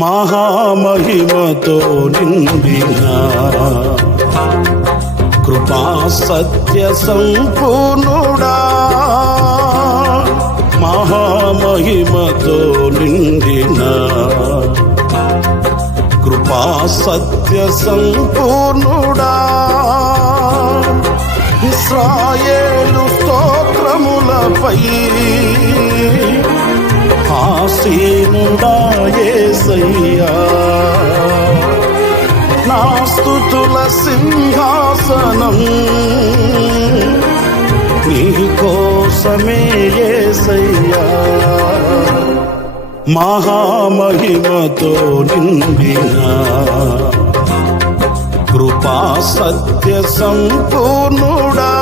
మహామహిమతో నిండిన కృపా సత్య సంపూర్ణుడా, మహామహిమతో నిండిన కృపా సత్య సంపూర్ణుడా, ఇశ్రాయేలు స్తోత్రములపై ఆసీనుడా యేసయ్యా, నా స్తుతుల సింహాసనం నీ కోసమే యేసయ్యా, మహామహిమతో నిండిన కృపా సత్య సంపూర్ణుడా.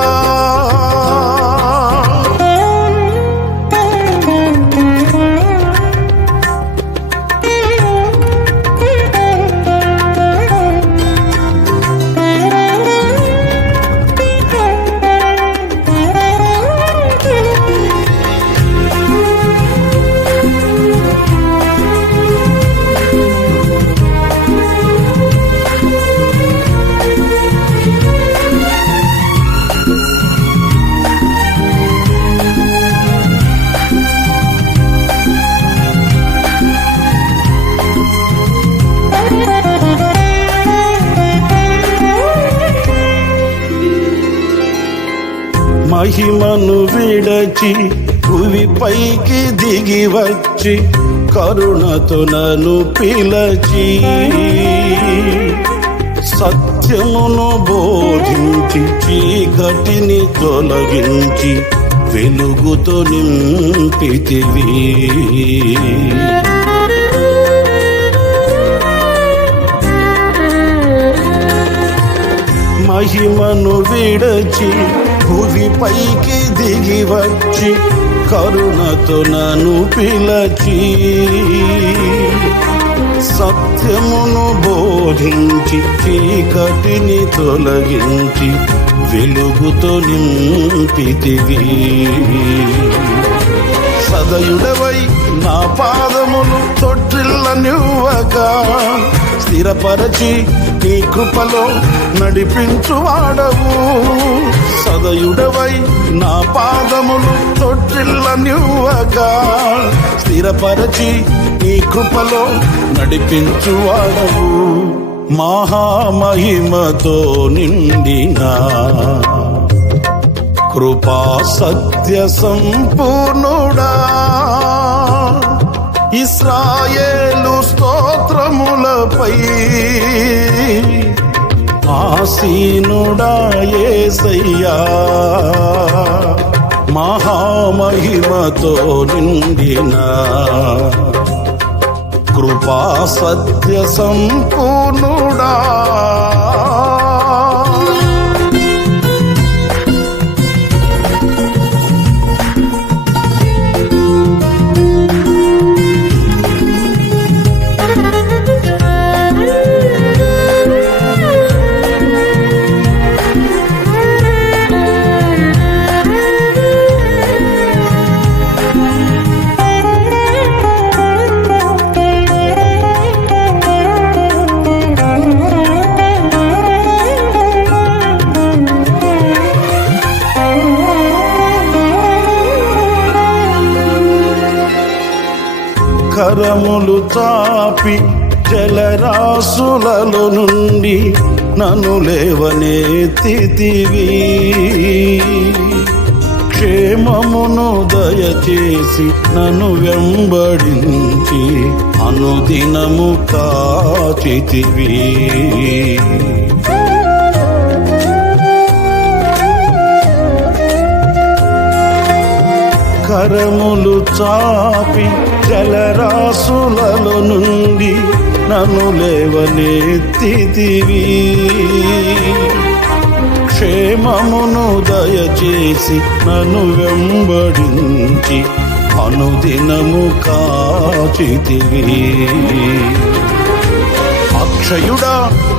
మహిమను విడచి భువిపైకి దిగి వచ్చి కరుణతో నన్ను పిలచి సత్యమును బోధించి చీకటిని తొలగించి వెలుగుతో నింపితివి. మహిమను విడచి భువిపైకి దిగి వచ్చి కరుణతో నన్ను పిలచి సత్యమును బోధించి చీకటిని తొలగించి వెలుగుతో నింపితివి. సదయుడవై నా పాదములు తొట్టిల్లనివ్వగా స్థిరపరచి నీ కృపలో నడిపించువాడవు. సదయుడవై నా పాదములు తొట్టిల్లనివ్వగా స్థిరపరచి నీ కృపలో నడిపించువాడవు. మహామహిమతో నిండిన కృపా సత్య సంపూర్ణుడా, ఇశ్రాయేలు స్తోత్రములపై ఆసీనుడా యేసయ్యా, మహామహిమతో నిండిన కృపా సత్య సంపూర్ణుడా. కరములు చాపి జలరాశులలో నుండి నన్ను లేవనెత్తితివి. క్షేమమును దయచేసి నన్ను వెంబడించి అనుదినము కాచితివి. కరములు చాపి జలరాశులలో నుండి నన్ను లేవనెత్తితివి. క్షేమమును దయచేసి నన్ను వెంబడించి అనుదినము కాచితివి. అక్షయుడా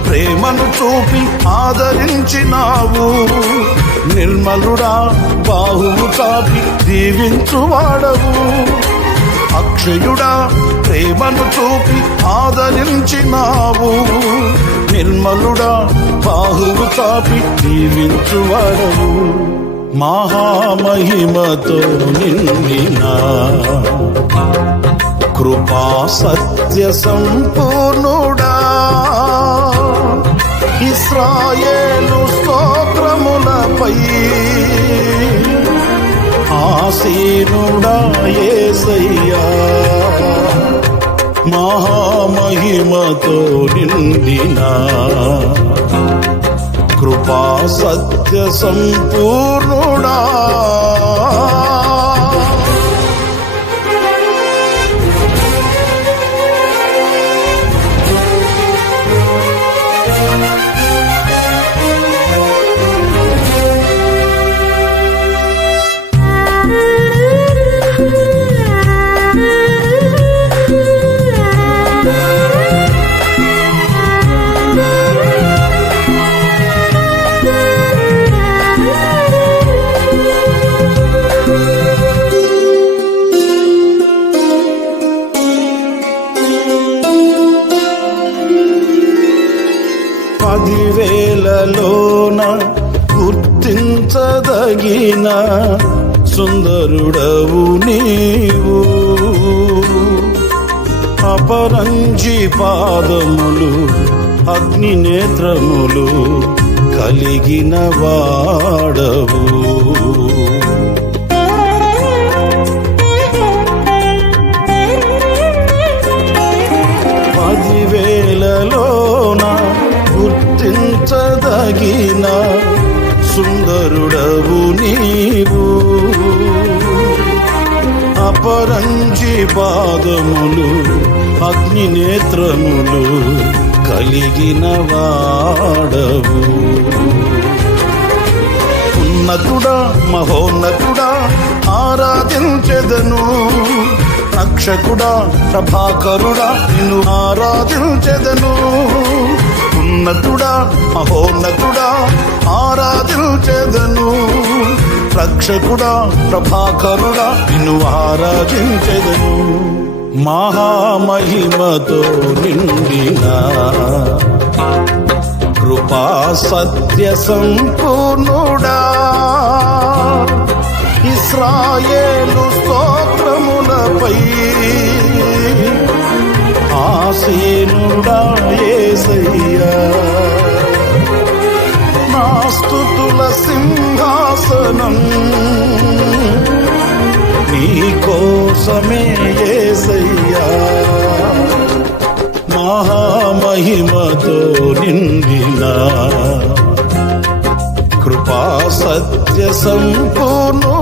ప్రేమను చూపి ఆదరించినావు, నిర్మలుడా బాహువు చాపి దీవించువాడవు. అక్షయుడా ప్రేమను చూపి ఆదరించినావు. నిర్మలుడా బాహువు చాపి దీవించువాడవు. మహామహిమతో నిండిన కృపా సత్య సంపూర్ణుడా, ఇశ్రాయేలు స్తోత్రములపై ఆసీనుడా యేసయ్యా. మహామహిమతో నిండిన కృపా సత్య సంపూర్ణుడా, పదివేలలోన గుర్తించదగిన సుందరుడవు నీవు. అపరంజి పాదములు అగ్ని నేత్రములు కలిగిన వాడవు. పదివేలలోన గుర్తించదగిన సుందరుడవు నీవు. అపరంజి పాదములు అగ్ని నేత్రములు కలిగిన వాడవు. ఉన్నతుడా మహోన్నతుడా ఆరాధించెదను. రక్షకుడా ప్రభాకరుడా నిన్ను ఆరాధించెదను. ఉన్నతుడా మహోన్నతుడా ఆరాధించెదను. రక్షకుడా ప్రభాకరుడా నిన్ను ఆరాధించెదను. మహామహిమతో నిండిన కృపా సత్య సంపూర్ణుడా, ఇశ్రాయేలు స్తోత్రములపై ఆసీనుడా యేసయ్యా. నా స్తుతుల సింహాసనం నీ కోసమే యేసయ్యా. మహామహిమతో నిండిన కృపా సత్య సంపూర్ణ